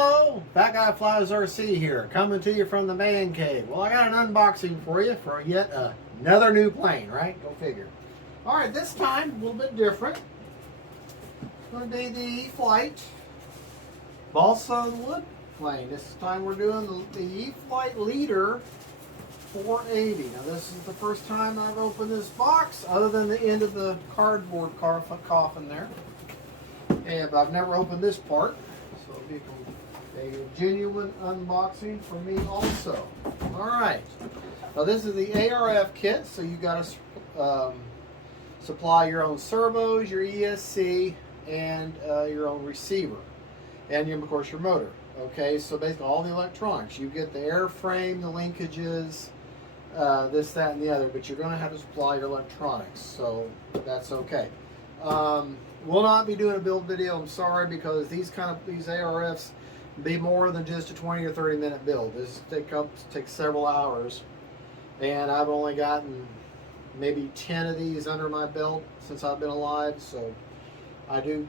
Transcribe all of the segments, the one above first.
Hello, Fat Guy Flies RC here, coming to you from the man cave. Well, I got an unboxing for you for yet another new plane, right? Go figure. All right, this time a little bit different. It's going to be the E-Flite balsa wood plane. This time we're doing the E-Flite Leader 480. Now this is the first time I've opened this box, other than the end of the cardboard coffin there. And I've never opened this part, so it'll be a genuine unboxing for me also. All right, now this is the ARF kit, so you got to supply your own servos, your ESC, and your own receiver, and of course your motor. Okay, so basically all the electronics. You get the airframe, the linkages, this, that, and the other, but you're going to have to supply your electronics, so that's okay. We'll not be doing a build video, I'm sorry, because these ARFs be more than just a 20 or 30 minute build. This takes several hours, and I've only gotten maybe 10 of these under my belt since I've been alive, so I do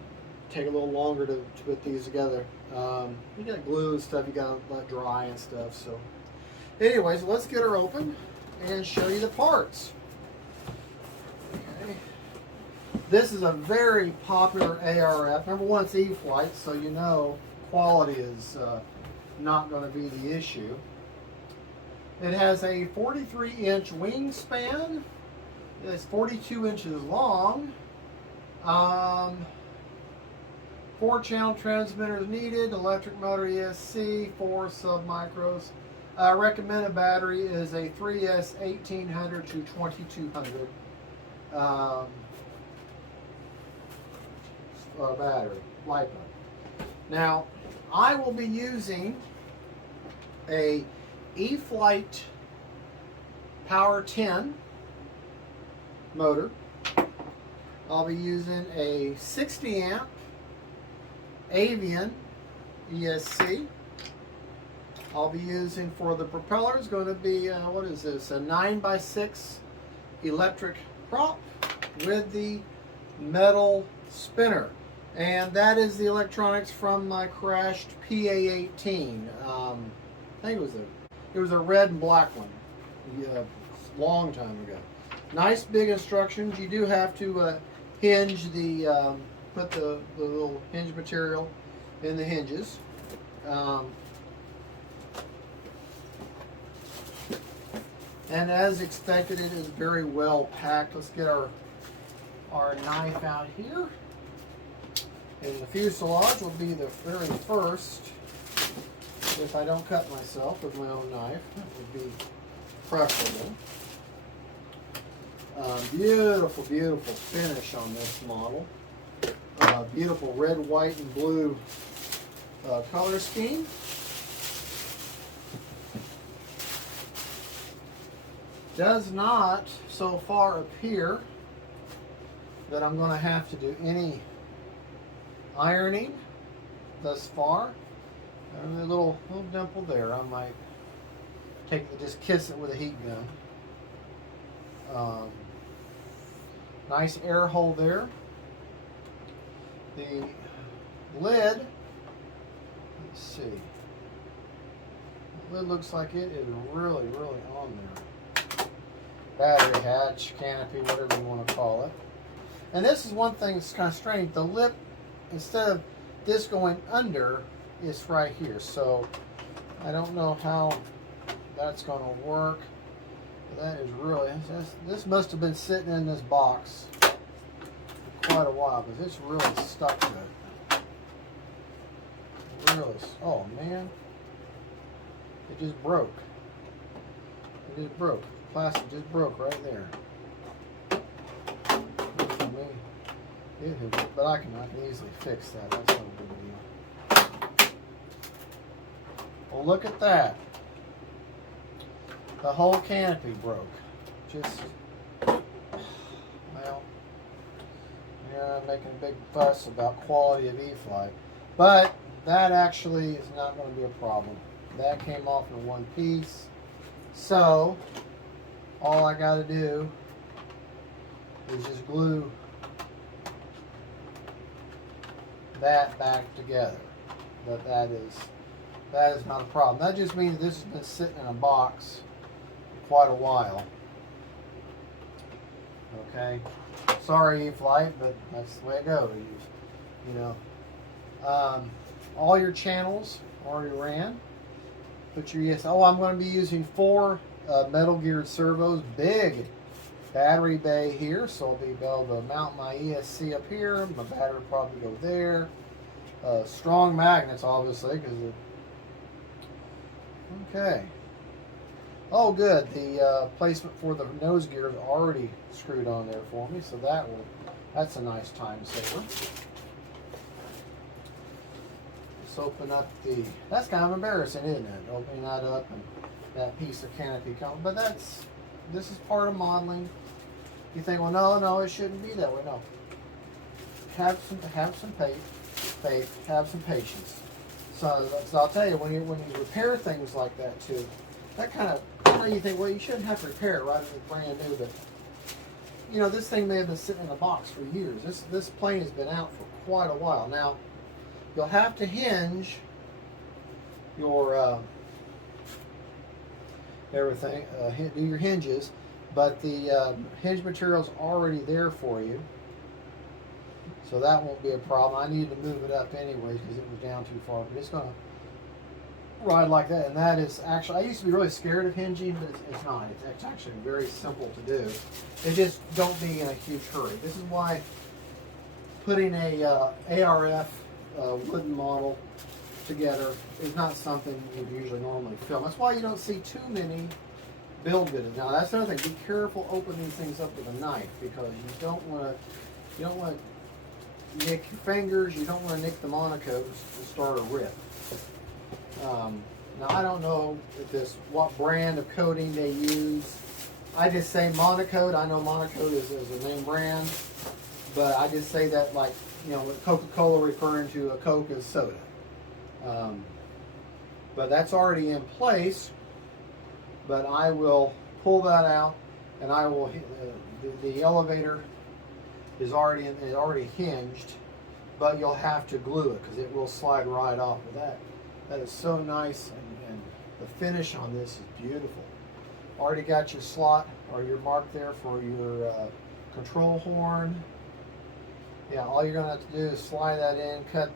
take a little longer to put these together. You got glue and stuff you got to let dry and stuff. So anyways, let's get her open and show you the parts. Okay. This is a very popular ARF. Number one, it's E-Flite, so you know quality is not going to be the issue. It has a 43-inch wingspan. It's 42 inches long. 4-channel transmitters needed, electric motor ESC, 4 sub-micros. Recommended battery is a 3S 1800 to 2200 battery, LiPo. Now, I will be using a E-Flite Power 10 motor. I'll be using a 60 amp Avian ESC. I'll be using for the propeller is going to be, what is this, a 9x6 electric prop with the metal spinner. And that is the electronics from my crashed PA-18. I think it was a red and black one, long time ago. Nice big instructions. You do have to hinge the, put the little hinge material in the hinges. And as expected, it is very well packed. Let's get our knife out here. And the fuselage will be the very first, if I don't cut myself with my own knife. That would be preferable. Beautiful, beautiful finish on this model. Beautiful red, white, and blue color scheme. Does not so far appear that I'm going to have to do any ironing thus far. There's a little dimple there. I might just kiss it with a heat gun. Nice air hole there. The lid, let's see. The lid looks like it is really, really on there. Battery hatch, canopy, whatever you want to call it. And this is one thing that's kind of strange. The lip, instead of this going under, is right here. So I don't know how that's going to work. That is really, this must have been sitting in this box for quite a while, because it's really stuck to it. Really, oh man, it just broke. It just broke. Plastic just broke right there. But I can easily fix that. That's no big deal. Well, look at that. The whole canopy broke. Just, well, yeah, making a big fuss about quality of E-Flite. But that actually is not going to be a problem. That came off in one piece. So, all I got to do is just glue that back together. But that is that is not a problem. That just means this has been sitting in a box for quite a while. Okay, sorry E-Flite, but that's the way it goes. You know, all your channels already ran. Put your yes. Oh, I'm going to be using 4 metal geared servos, big battery bay here, so I'll be able to mount my ESC up here. My battery will probably go there. Strong magnets, obviously, because okay. Oh, good. The placement for the nose gear is already screwed on there for me, so that's a nice time saver. Let's open up that's kind of embarrassing, isn't it? Opening that up and that piece of canopy coming, but this is part of modeling. You think, well, no, it shouldn't be that way. No. Have some faith, have some patience. So I'll tell you, when you repair things like that too, that kind of, you think, well, you shouldn't have to repair it right if it's brand new, but you know, this thing may have been sitting in a box for years. This plane has been out for quite a while. Now, you'll have to hinge your everything, do your hinges, but the hinge material's already there for you, so that won't be a problem. I needed to move it up anyways because it was down too far, but it's going to ride like that. And that is actually, I used to be really scared of hinging, but it's not. It's actually very simple to do. It just don't be in a huge hurry. This is why putting a ARF wooden model together is not something you usually normally film. That's why you don't see too many build videos. Now that's another thing. Be careful opening these things up with a knife, because you don't want to nick your fingers. You don't want to nick the monocoats to start a rip. Now I don't know what brand of coating they use. I just say Monocoat. I know Monocoat is the main brand, but I just say that, like, you know, with Coca-Cola referring to a Coke as soda. But that's already in place. But I will pull that out, and I will. The elevator is already hinged, but you'll have to glue it because it will slide right off of that. That is so nice, and the finish on this is beautiful. Already got your slot or your mark there for your control horn. Yeah, all you're going to have to do is slide that in, cut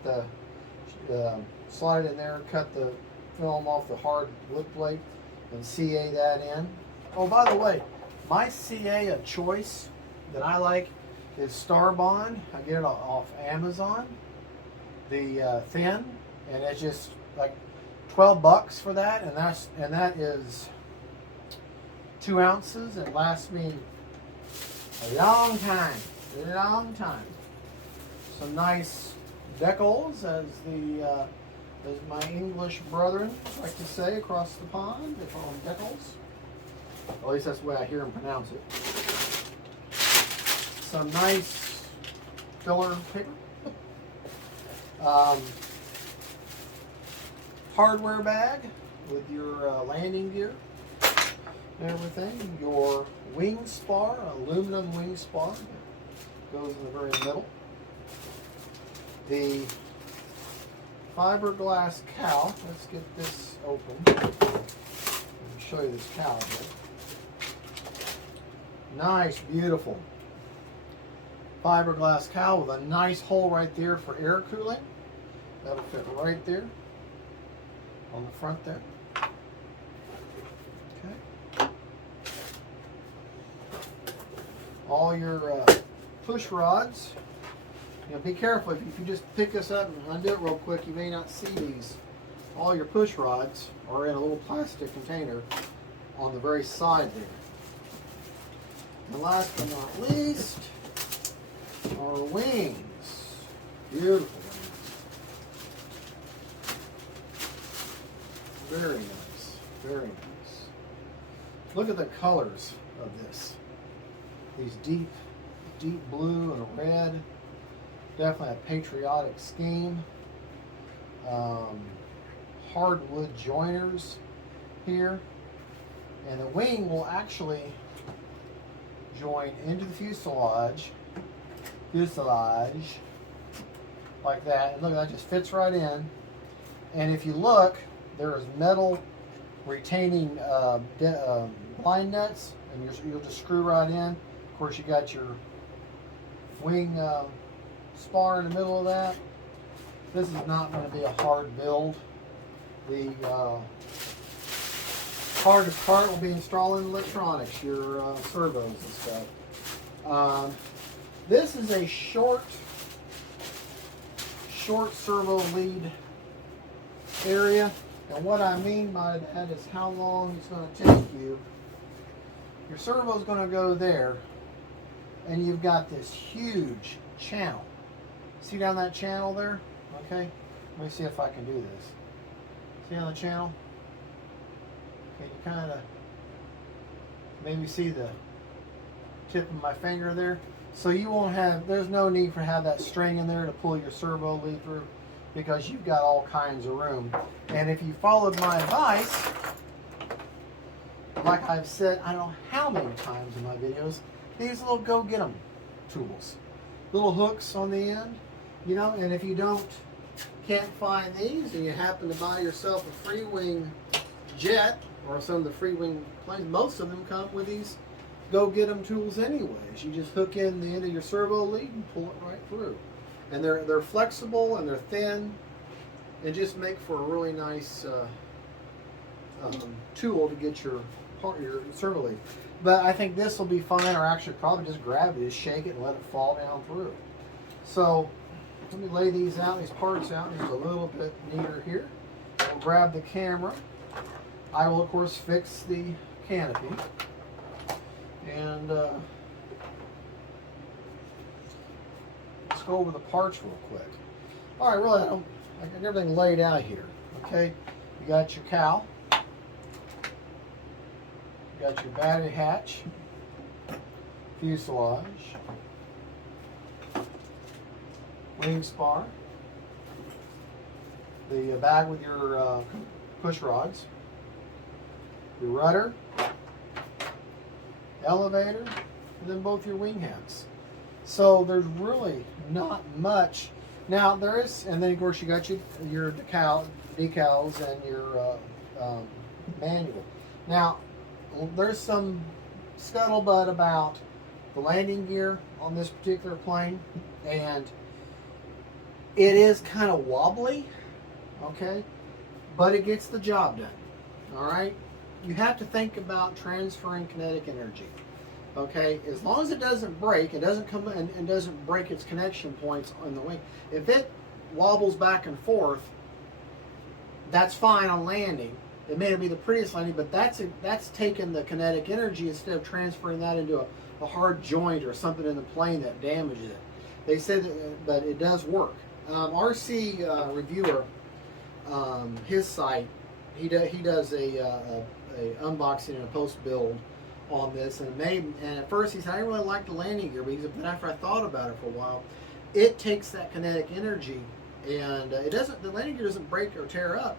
slide it in there, cut the film off the hard wood plate, and CA that in. Oh, by the way, my CA of choice that I like is Starbond. I get it off Amazon. The thin, and it's just like $12 for that, and that is 2 ounces, and lasts me a long time. Some nice decals, as my English brethren like to say across the pond. They call them decals. At least that's the way I hear them pronounce it. Some nice filler paper. Hardware bag with your landing gear and everything. Your wing spar, aluminum wing spar that goes in the very middle. The fiberglass cowl. Let's get this open. Let me show you this cowl here. Nice, beautiful fiberglass cowl with a nice hole right there for air cooling. That'll fit right there on the front there. Okay. All your push rods. You know, be careful. If you just pick this up and undo it real quick, you may not see these. All your push rods are in a little plastic container on the very side there. And last but not least, our wings. Beautiful wings. Very nice. Very nice. Look at the colors of this. These deep blue and red. Definitely a patriotic scheme. Hardwood joiners here. And the wing will actually join into the fuselage like that. And look, that just fits right in. And if you look, there is metal retaining line nuts, and you'll just screw right in. Of course, you got your wing spar in the middle of that. This is not going to be a hard build. The hardest part will be installing electronics, your servos and stuff. This is a short servo lead area, and what I mean by that is how long it's going to take you. Your servo is going to go there, and you've got this huge channel. See down that channel there? Okay, let me see if I can do this. See on the channel? Can you kind of maybe see the tip of my finger there? So you won't have, there's no need for have that string in there to pull your servo lead through, because you've got all kinds of room. And if you followed my advice, like I've said I don't know how many times in my videos, these little go get 'em tools, little hooks on the end, you know. And if you can't find these, and you happen to buy yourself a free wing jet or some of the free wing planes, most of them come with these go get 'em tools anyways. You just hook in the end of your servo lead and pull it right through. And they're flexible and they're thin, and just make for a really nice tool to get your servo lead. But I think this will be fine, or actually probably just grab it, just shake it and let it fall down through. So let me lay these parts out just a little bit neater here. I'll grab the camera. I will of course fix the canopy, and let's go over the parts real quick. All right, really, I got everything laid out here. Okay, you got your cowl, you got your battery hatch, fuselage, wing spar, the bag with your push rods, your rudder, elevator, and then both your wing hats. So there's really not much. Now there is, and then of course you got your decals and your manual. Now there's some scuttlebutt about the landing gear on this particular plane, and it is kind of wobbly, okay, but it gets the job done. All right, you have to think about transferring kinetic energy. Okay, as long as it doesn't break, it doesn't come in and doesn't break its connection points on the wing. If it wobbles back and forth, that's fine on landing. It may not be the prettiest landing, but that's taking the kinetic energy instead of transferring that into a hard joint or something in the plane that damages it. They said that, but it does work. RC Reviewer, his site, he does a unboxing and a post build on this, and at first he said I didn't really like the landing gear, but after I thought about it for a while, it takes that kinetic energy, and the landing gear doesn't break or tear up.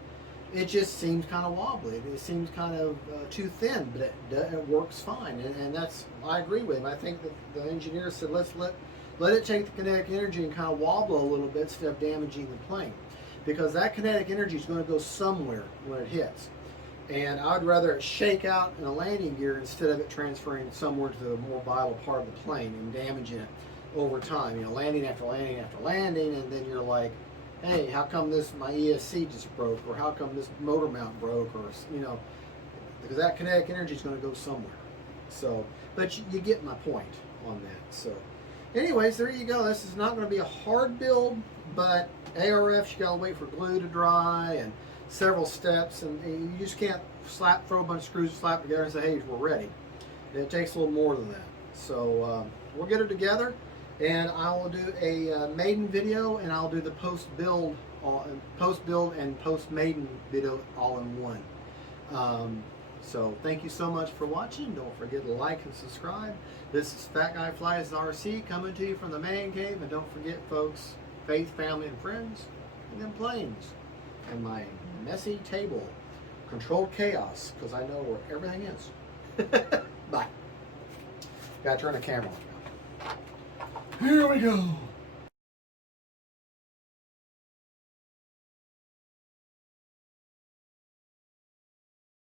It just seems kind of wobbly. It seems kind of too thin, but it works fine, and that's, I agree with him. I think that the engineer said let it take the kinetic energy and kind of wobble a little bit instead of damaging the plane, because that kinetic energy is going to go somewhere when it hits. And I'd rather it shake out in a landing gear instead of it transferring somewhere to the more vital part of the plane and damaging it over time. You know, landing after landing after landing, and then you're like, hey, how come my ESC just broke, or how come this motor mount broke, or, you know, because that kinetic energy is going to go somewhere. So, but you get my point on that. So, anyways, there you go. This is not going to be a hard build, but ARFs, you got to wait for glue to dry and several steps, and you just can't throw a bunch of screws, slap together, and say, hey, we're ready. And it takes a little more than that. So we'll get it together, and I will do a maiden video, and I'll do the post build and post maiden video all in one. So thank you so much for watching. Don't forget to like and subscribe. This is Fat Guy Flies RC coming to you from the man cave, and don't forget, folks, faith, family, and friends, and then planes, and my messy table, controlled chaos, because I know where everything is. Bye. Gotta turn the camera on. Here we go.